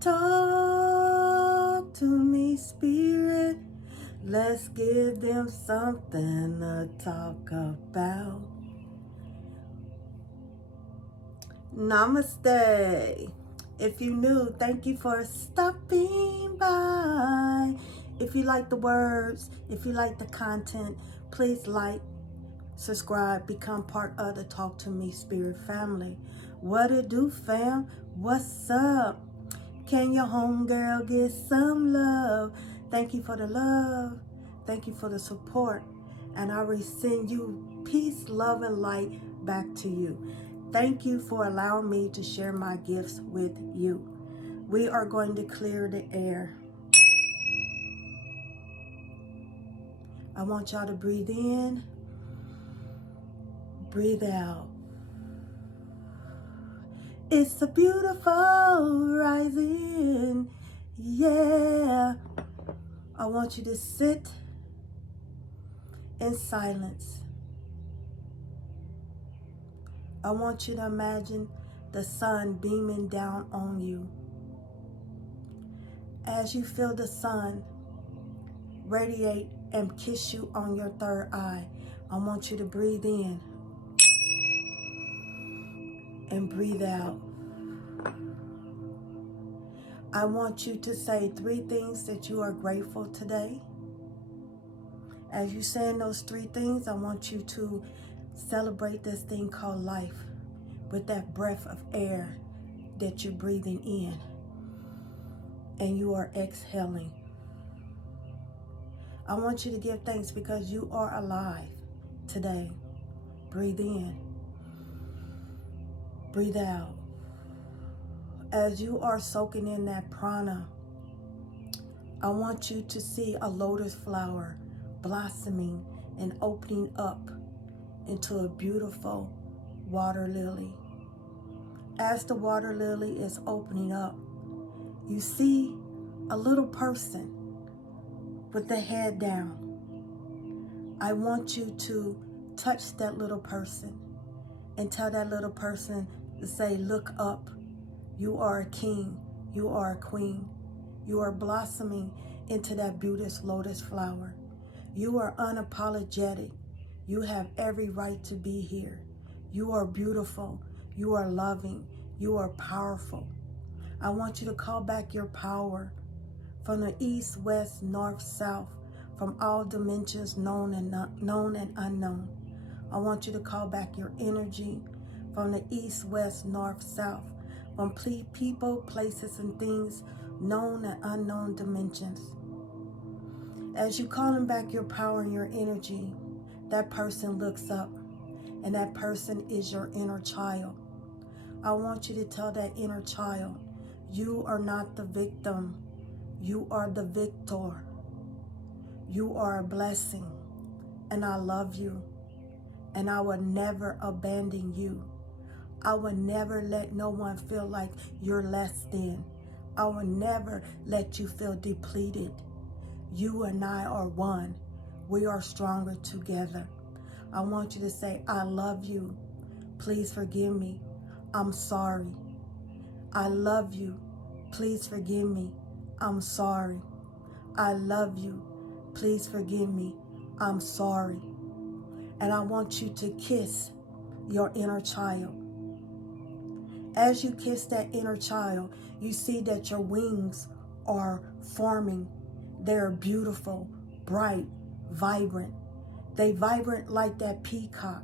Talk to me, Spirit. Let's give them something to talk about. Namaste. If you new, thank you for stopping by. If you like the words, if you like the content, please like, subscribe, become part of the Talk to Me Spirit family. What it do, fam? What's up? Can your homegirl get some love? Thank you for the love. Thank you for the support. And I resend you peace, love, and light back to you. Thank you for allowing me to share my gifts with you. We are going to clear the air. I want y'all to breathe in, breathe out. It's a beautiful rising, yeah. I want you to sit in silence. I want you to imagine the sun beaming down on you. As you feel the sun radiate and kiss you on your third eye, I want you to breathe in and breathe out. I want you to say 3 things that you are grateful today. As you're saying those 3 things, I want you to celebrate this thing called life with that breath of air that you're breathing in and you are exhaling. I want you to give thanks because you are alive today. Breathe in, breathe out. As you are soaking in that prana, I want you to see a lotus flower blossoming and opening up into a beautiful water lily. As the water lily is opening up, you see a little person with the head down. I want you to touch that little person and tell that little person to say, look up. You are a king. You are a queen. You are blossoming into that beautiful lotus flower. You are unapologetic. You have every right to be here. You are beautiful. You are loving. You are powerful. I want you to call back your power from the east, west, north, south, from all dimensions known and unknown. I want you to call back your energy from the east, west, north, south, from people, places, and things, known and unknown dimensions. As you're calling back your power and your energy, that person looks up, and that person is your inner child. I want you to tell that inner child, you are not the victim. You are the victor. You are a blessing, and I love you, and I will never abandon you. I will never let no one feel like you're less than. I will never let you feel depleted. You and I are one. We are stronger together. I want you to say, I love you. Please forgive me. I'm sorry. I love you. Please forgive me. I'm sorry. I love you. Please forgive me. I'm sorry. And I want you to kiss your inner child. As you kiss that inner child, you see that your wings are forming. They're beautiful, bright, vibrant. They vibrant like that peacock.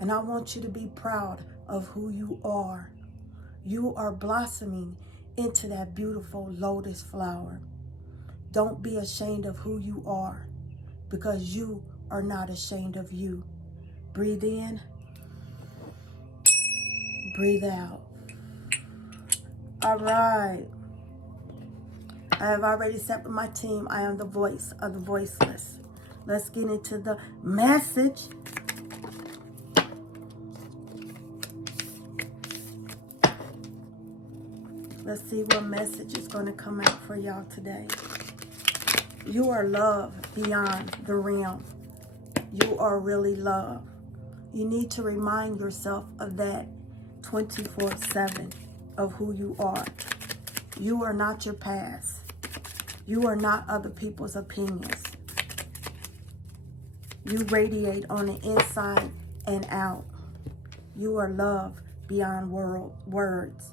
And I want you to be proud of who you are. You are blossoming into that beautiful lotus flower. Don't be ashamed of who you are, because you are not ashamed of you. Breathe in, breathe out. All right. I have already said with my team, I am the voice of the voiceless. Let's get into the message. Let's see what message is going to come out for y'all today. You are loved beyond the realm. You are really loved. You need to remind yourself of that 24/7, of who you are. You are not your past. You are not other people's opinions. You radiate on the inside and out. You are love beyond words.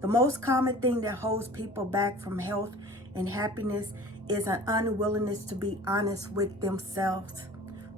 The most common thing that holds people back from health and happiness is an unwillingness to be honest with themselves.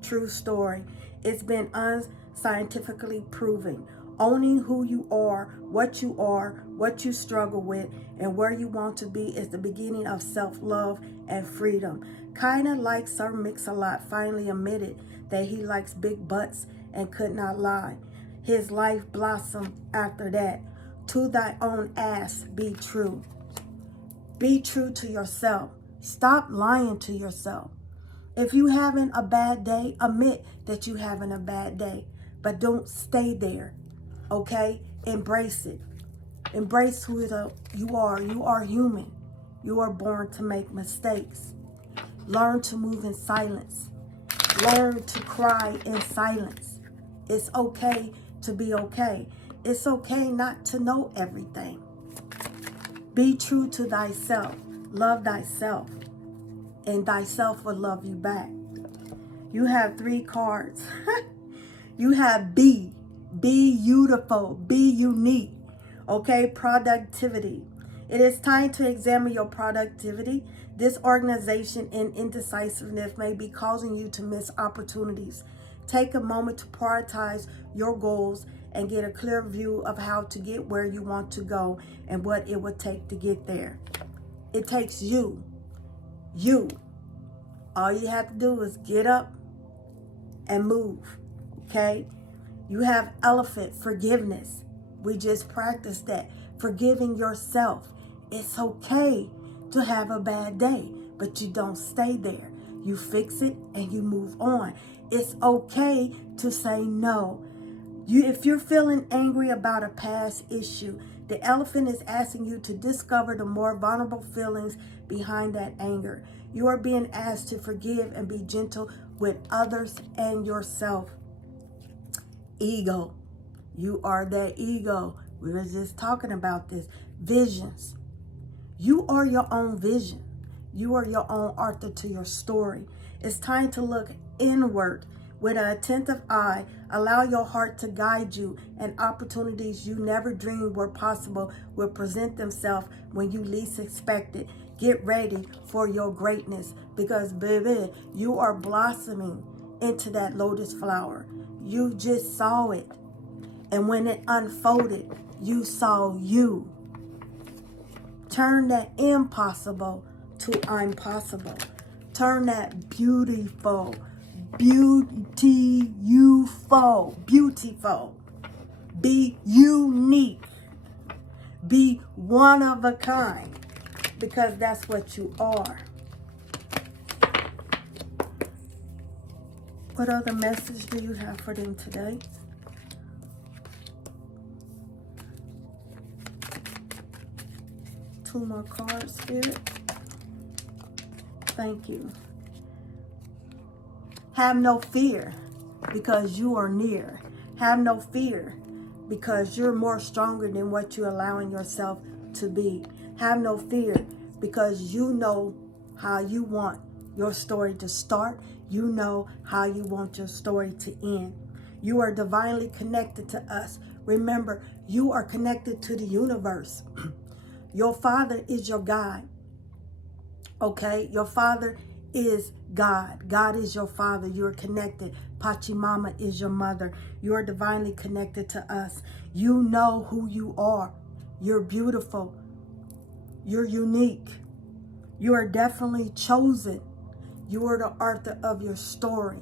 True story. It's been unscientifically proven. Owning who you are, what you struggle with, and where you want to be is the beginning of self-love and freedom. Kinda like Sir Mix-a-Lot finally admitted that he likes big butts and could not lie. His life blossomed after that. To thy own ass, be true. Be true to yourself. Stop lying to yourself. If you having a bad day, admit that you having a bad day. But don't stay there, okay? Embrace it. Embrace who you are. You are human. You are born to make mistakes. Learn to move in silence. Learn to cry in silence. It's okay to be okay. It's okay not to know everything. Be true to thyself. Love thyself. And thyself will love you back. You have 3 cards. You have be. Be beautiful. Be unique. Okay, productivity. It is time to examine your productivity. Disorganization and indecisiveness may be causing you to miss opportunities. Take a moment to prioritize your goals and get a clear view of how to get where you want to go and what it would take to get there. It takes you. You. All you have to do is get up and move. Okay? You have elephant, forgiveness. We just practiced that. Forgiving yourself. It's okay to have a bad day, but you don't stay there. You fix it and you move on. It's okay to say no. If you're feeling angry about a past issue, the elephant is asking you to discover the more vulnerable feelings behind that anger. You are being asked to forgive and be gentle with others and yourself. Ego. You are that ego. We were just talking about this. Visions. You are your own vision. You are your own author to your story. It's time to look inward with an attentive eye. Allow your heart to guide you, and opportunities you never dreamed were possible will present themselves when you least expect it. Get ready for your greatness because, baby, you are blossoming into that lotus flower. You just saw it. And when it unfolded, you saw you. Turn that impossible to impossible. Turn that beautiful. Be unique. Be one of a kind, because that's what you are. What other message do you have for them today? Two more cards, Spirit. Thank you. Have no fear because you are near. Have no fear because you're more stronger than what you're allowing yourself to be. Have no fear because you know how you want your story to start. You know how you want your story to end. You are divinely connected to us. Remember, you are connected to the universe. Your Father is your God. Okay? Your Father is God. God is your Father. You're connected. Pachamama is your mother. You are divinely connected to us. You know who you are. You're beautiful. You're unique. You are definitely chosen. You are the author of your story.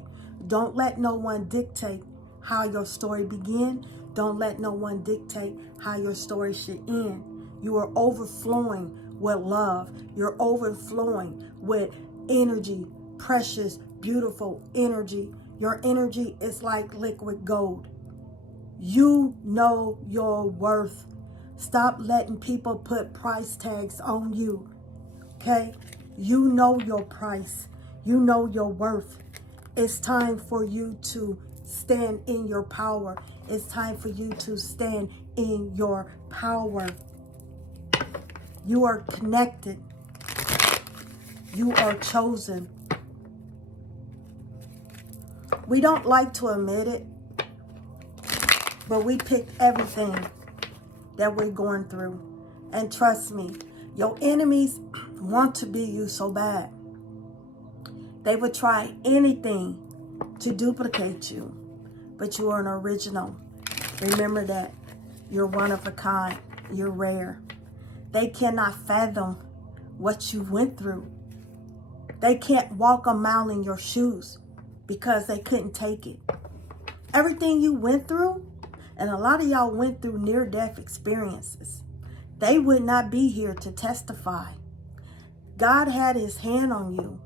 Don't let no one dictate how your story begin. Don't let no one dictate how your story should end. You are overflowing with love. You're overflowing with energy, precious, beautiful energy. Your energy is like liquid gold. You know your worth. Stop letting people put price tags on you. Okay? You know your price. You know your worth. It's time for you to stand in your power. It's time for you to stand in your power. You are connected. You are chosen. We don't like to admit it, but we picked everything that we're going through. And trust me, your enemies want to be you so bad. They would try anything to duplicate you, but you are an original. Remember that. You're one of a kind. You're rare. They cannot fathom what you went through. They can't walk a mile in your shoes because they couldn't take it. Everything you went through, and a lot of y'all went through near-death experiences. They would not be here to testify. God had his hand on you.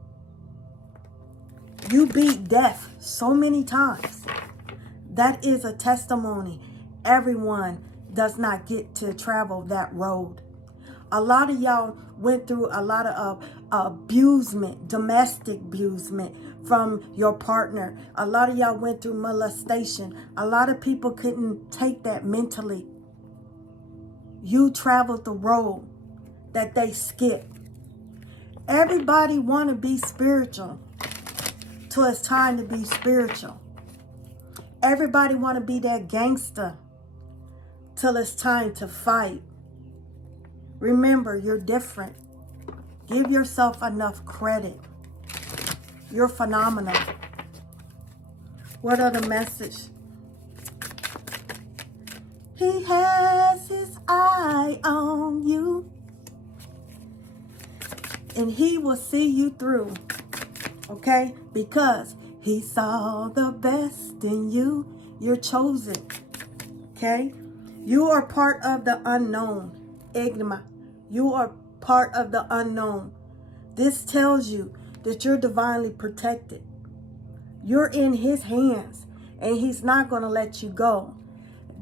You beat death so many times. That is a testimony. Everyone does not get to travel that road. A lot of y'all went through a lot of abusement, domestic abusement from your partner. A lot of y'all went through molestation. A lot of people couldn't take that mentally. You traveled the road that they skipped. Everybody want to be spiritual till it's time to be spiritual. Everybody want to be that gangster till it's time to fight. Remember, you're different. Give yourself enough credit. You're phenomenal. What other message? He has his eye on you. And he will see you through. Okay? Because he saw the best in you. You're chosen. Okay? You are part of the unknown. Enigma. You are part of the unknown. This tells you that you're divinely protected. You're in his hands, and he's not going to let you go.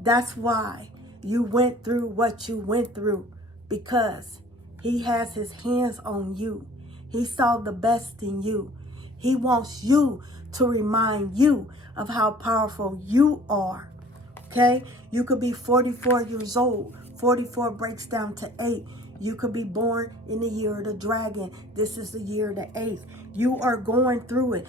That's why you went through what you went through, because he has his hands on you. He saw the best in you. He wants you to remind you of how powerful you are. Okay? You could be 44 years old. 44 breaks down to 8. You could be born in the year of the dragon. This is the year of the 8th. You are going through it.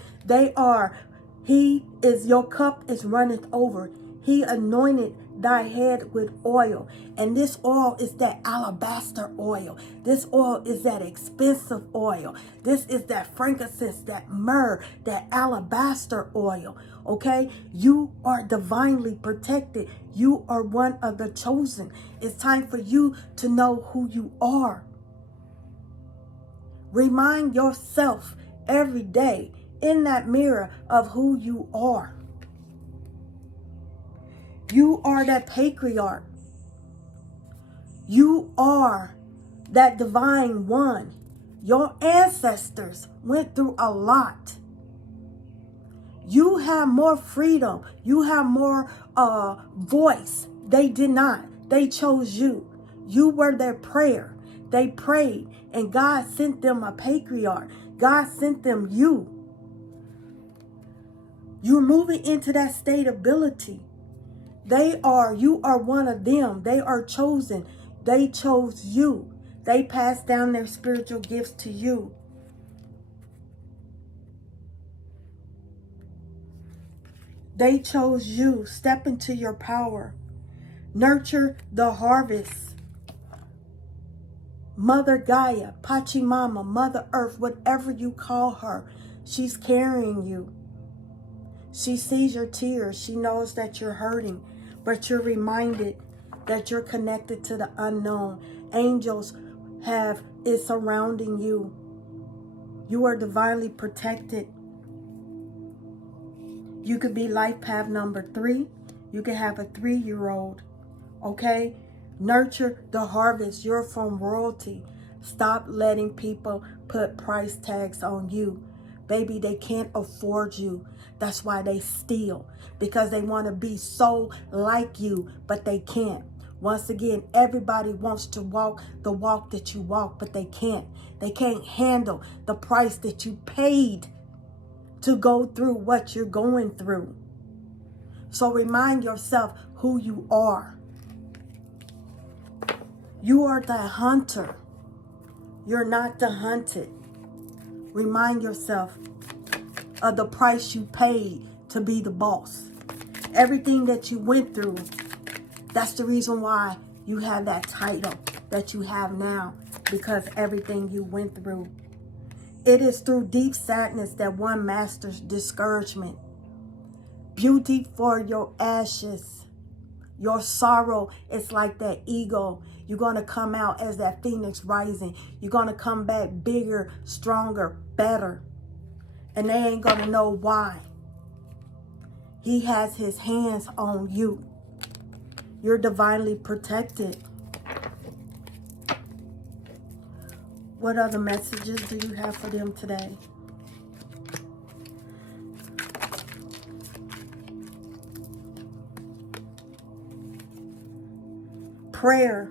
Your cup is runneth over. He anointed thy head with oil. And this oil is that alabaster oil. This oil is that expensive oil. This is that frankincense, that myrrh, that alabaster oil. Okay? You are divinely protected. You are one of the chosen. It's time for you to know who you are. Remind yourself every day in that mirror of who you are. You are that patriarch. You are that divine one. Your ancestors went through a lot. You have more freedom. You have more voice. They did not. They chose you. You were their prayer. They prayed, and God sent them a patriarch. God sent them you. You're moving into that state of ability. You are one of them. They are chosen. They chose you. They passed down their spiritual gifts to you. They chose you. Step into your power. Nurture the harvest. Mother Gaia, Pachamama, Mother Earth, whatever you call her, she's carrying you. She sees your tears. She knows that you're hurting, but you're reminded that you're connected to the unknown. Angels is surrounding you. You are divinely protected. You could be life path number 3. You could have a 3-year-old. Okay? Nurture the harvest. You're from royalty. Stop letting people put price tags on you. Baby, they can't afford you. That's why they steal. Because they want to be so like you, but they can't. Once again, everybody wants to walk the walk that you walk, but they can't. They can't handle the price that you paid to go through what you're going through. So remind yourself who you are. You are the hunter. You're not the hunted. Remind yourself of the price you paid to be the boss. Everything that you went through, that's the reason why you have that title that you have now, because everything you went through. It is through deep sadness that one masters discouragement. Beauty for your ashes. Your sorrow is like that eagle. You're going to come out as that phoenix rising. You're going to come back bigger, stronger, better. And they ain't going to know why. He has his hands on you. You're divinely protected. What other messages do you have for them today? Prayer.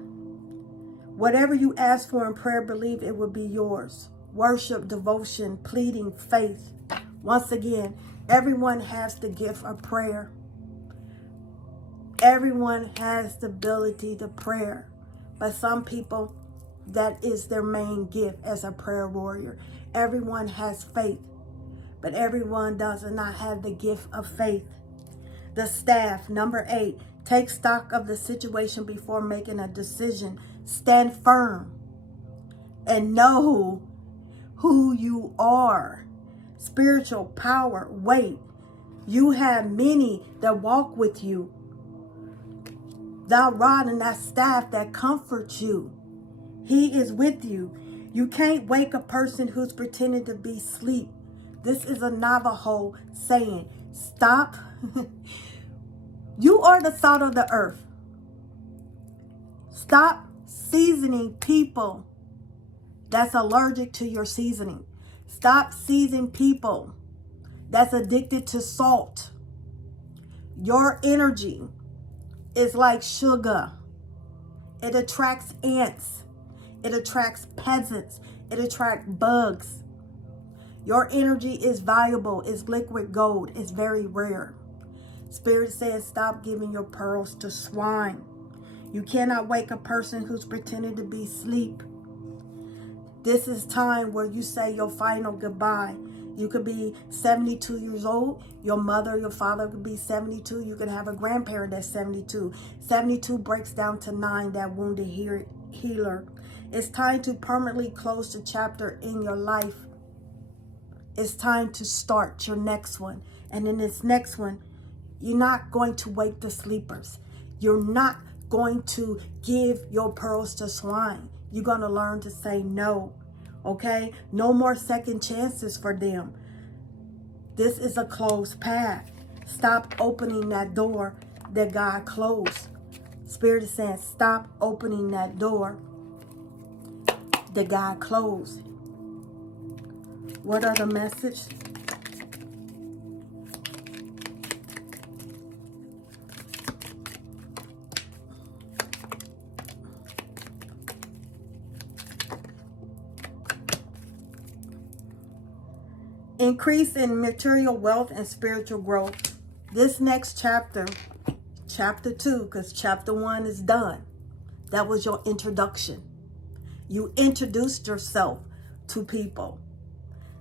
Whatever you ask for in prayer, believe it will be yours. Worship, devotion, pleading, faith. Once again, everyone has the gift of prayer. Everyone has the ability to pray. But some people, that is their main gift as a prayer warrior. Everyone has faith, but everyone does not have the gift of faith. The staff, number 8, take stock of the situation before making a decision. Stand firm and know who you are. Spiritual power, wait. You have many that walk with you. Thou rod and that staff that comforts you. He is with you. You can't wake a person who's pretending to be asleep. This is a Navajo saying. Stop. You are the salt of the earth. Stop seasoning people that's allergic to your seasoning. Stop seasoning people that's addicted to salt. Your energy is like sugar. It attracts ants. It attracts peasants. It attracts bugs. Your energy is valuable. It's liquid gold. It's very rare. Spirit says stop giving your pearls to swine. You cannot wake a person who's pretending to be asleep. This is time where you say your final goodbye. You could be 72 years old. Your mother, your father could be 72. You could have a grandparent that's 72. 72 breaks down to 9, that wounded healer. It's time to permanently close the chapter in your life. It's time to start your next one. And in this next one, you're not going to wake the sleepers. You're not going to give your pearls to swine. You're going to learn to say no. Okay? No more second chances for them. This is a closed path. Stop opening that door that God closed. Spirit is saying stop opening that door that God closed. What other message? Increase in material wealth and spiritual growth. This next chapter, chapter 2, because chapter 1 is done. That was your introduction. You introduced yourself to people.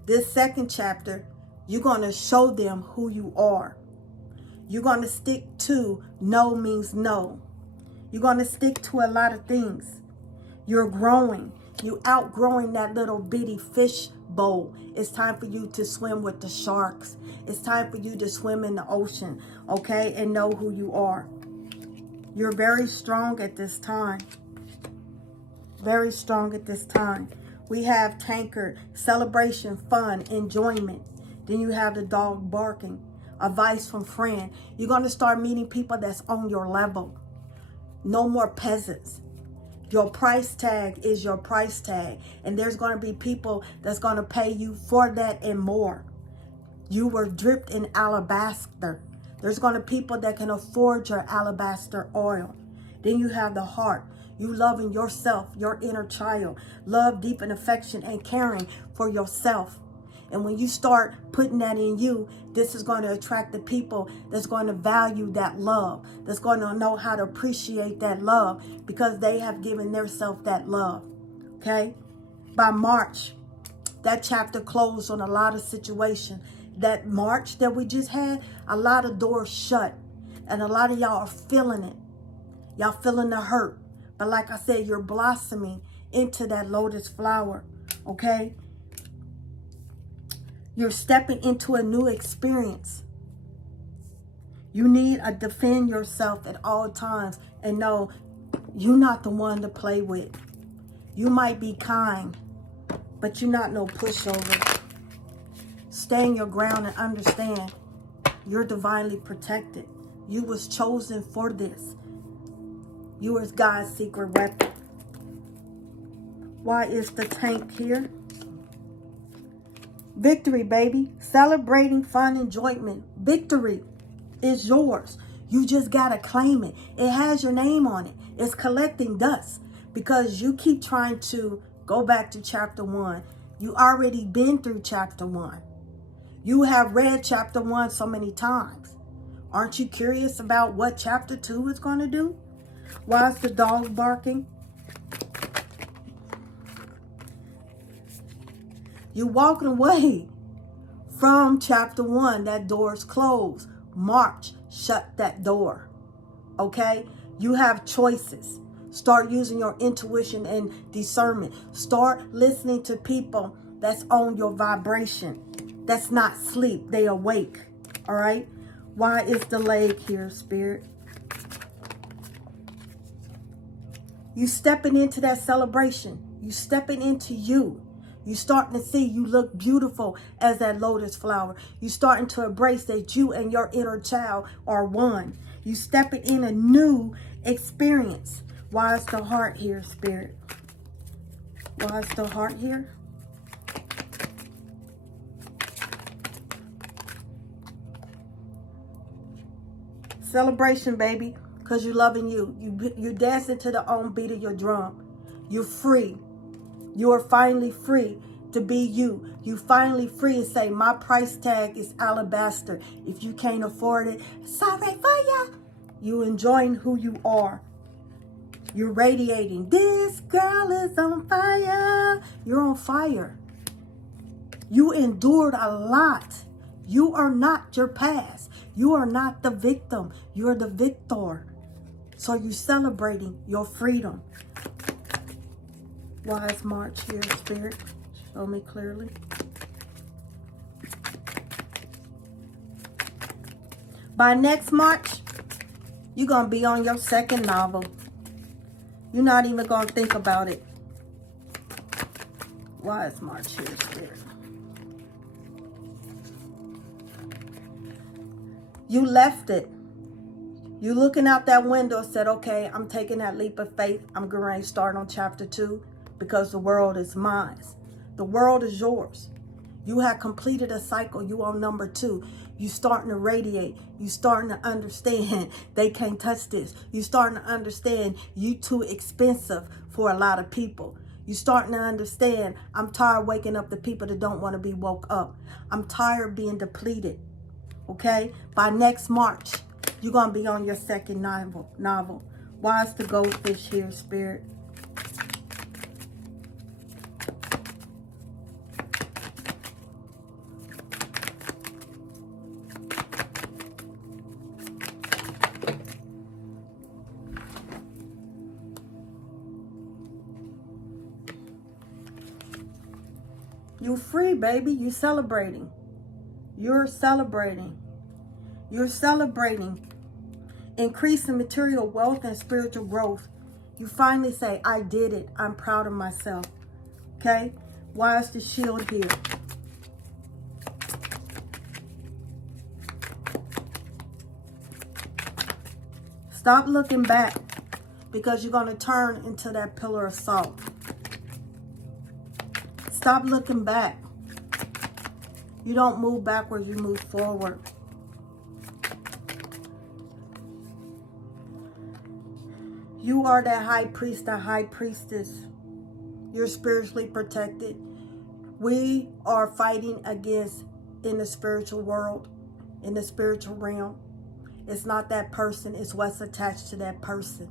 This second chapter, you're going to show them who you are. You're going to stick to no means no. You're going to stick to a lot of things. You're growing. You outgrowing that little bitty fish bowl. It's time for you to swim with the sharks. It's time for you to swim in the ocean, okay? And know who you are. You're very strong at this time. Very strong at this time. We have tankard, celebration, fun, enjoyment. Then you have the dog barking. Advice from friend. You're going to start meeting people that's on your level. No more peasants. Your price tag is your price tag. And there's going to be people that's going to pay you for that and more. You were dripped in alabaster. There's going to be people that can afford your alabaster oil. Then you have the heart. You loving yourself, your inner child. Love, deep and affection and caring for yourself. And when you start putting that in you, this is going to attract the people that's going to value that love, that's going to know how to appreciate that love because they have given themselves that love. Okay? By March, that chapter closed on a lot of situations. That March that we just had, a lot of doors shut. And a lot of y'all are feeling it. Y'all feeling the hurt. But like I said, you're blossoming into that lotus flower. Okay? You're stepping into a new experience. You need to defend yourself at all times and know you're not the one to play with. You might be kind, but you're not no pushover. Stand your ground and understand you're divinely protected. You was chosen for this. You is God's secret weapon. Why is the tank here? Victory, baby. Celebrating fun enjoyment. Victory is yours. You just got to claim it. It has your name on it. It's collecting dust because you keep trying to go back to chapter 1. You already been through chapter 1. You have read chapter 1 so many times. Aren't you curious about what chapter 2 is going to do? Why is the dog barking? You're walking away from chapter 1. That door is closed. March, shut that door. Okay? You have choices. Start using your intuition and discernment. Start listening to people that's on your vibration. That's not sleep. They awake. All right? Why is the leg here, Spirit? You stepping into that celebration. You stepping into you. You starting to see you look beautiful as that lotus flower. You starting to embrace that you and your inner child are one. You stepping in a new experience. Why is the heart here, Spirit? Why is the heart here? Celebration, baby. Because you're loving you. You're dancing to the own beat of your drum. You're free. You are finally free to be you. You finally free to say, my price tag is alabaster. If you can't afford it, sorry for ya. You enjoying who you are. You're radiating. This girl is on fire. You're on fire. You endured a lot. You are not your past. You are not the victim. You're the victor. So you're celebrating your freedom. Why is March here, Spirit? Show me clearly. By next March, you're going to be on your second novel. You're not even going to think about it. Why is March here, Spirit? You left it. You looking out that window said, okay, I'm taking that leap of faith. I'm going to start on chapter 2 because the world is mine. The world is yours. You have completed a cycle. You on number 2. You starting to radiate. You starting to understand they can't touch this. You starting to understand you too expensive for a lot of people. You starting to understand I'm tired of waking up the people that don't want to be woke up. I'm tired of being depleted. Okay? By next March, you're going to be on your second novel. Why is the goldfish here, Spirit? You're free, baby. You're celebrating. You're celebrating. You're celebrating. Increasing material wealth and spiritual growth. You finally say, I did it. I'm proud of myself. Okay? Why is the shield here? Stop looking back because you're going to turn into that pillar of salt. Stop looking back. You don't move backwards, you move forward. You are that high priest, that high priestess. You're spiritually protected. We are fighting against in the spiritual world, in the spiritual realm. It's not that person, it's what's attached to that person.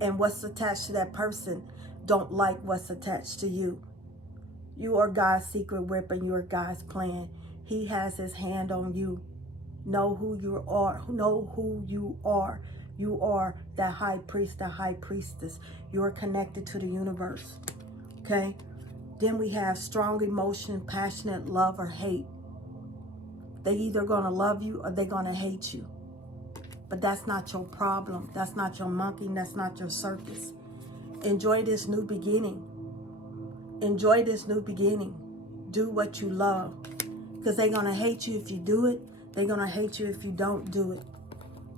And what's attached to that person don't like what's attached to you. You are God's secret weapon. You are God's plan. He has his hand on you. Know who you are. Know who you are. You are that high priest, that high priestess. You are connected to the universe. Okay? Then we have strong emotion, passionate love or hate. They either going to love you or they're going to hate you. But that's not your problem. That's not your monkey. That's not your circus. Enjoy this new beginning. Enjoy this new beginning. Do what you love. Because they're going to hate you if you do it. They're going to hate you if you don't do it.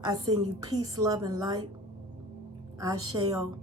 I send you peace, love, and light. Asheo.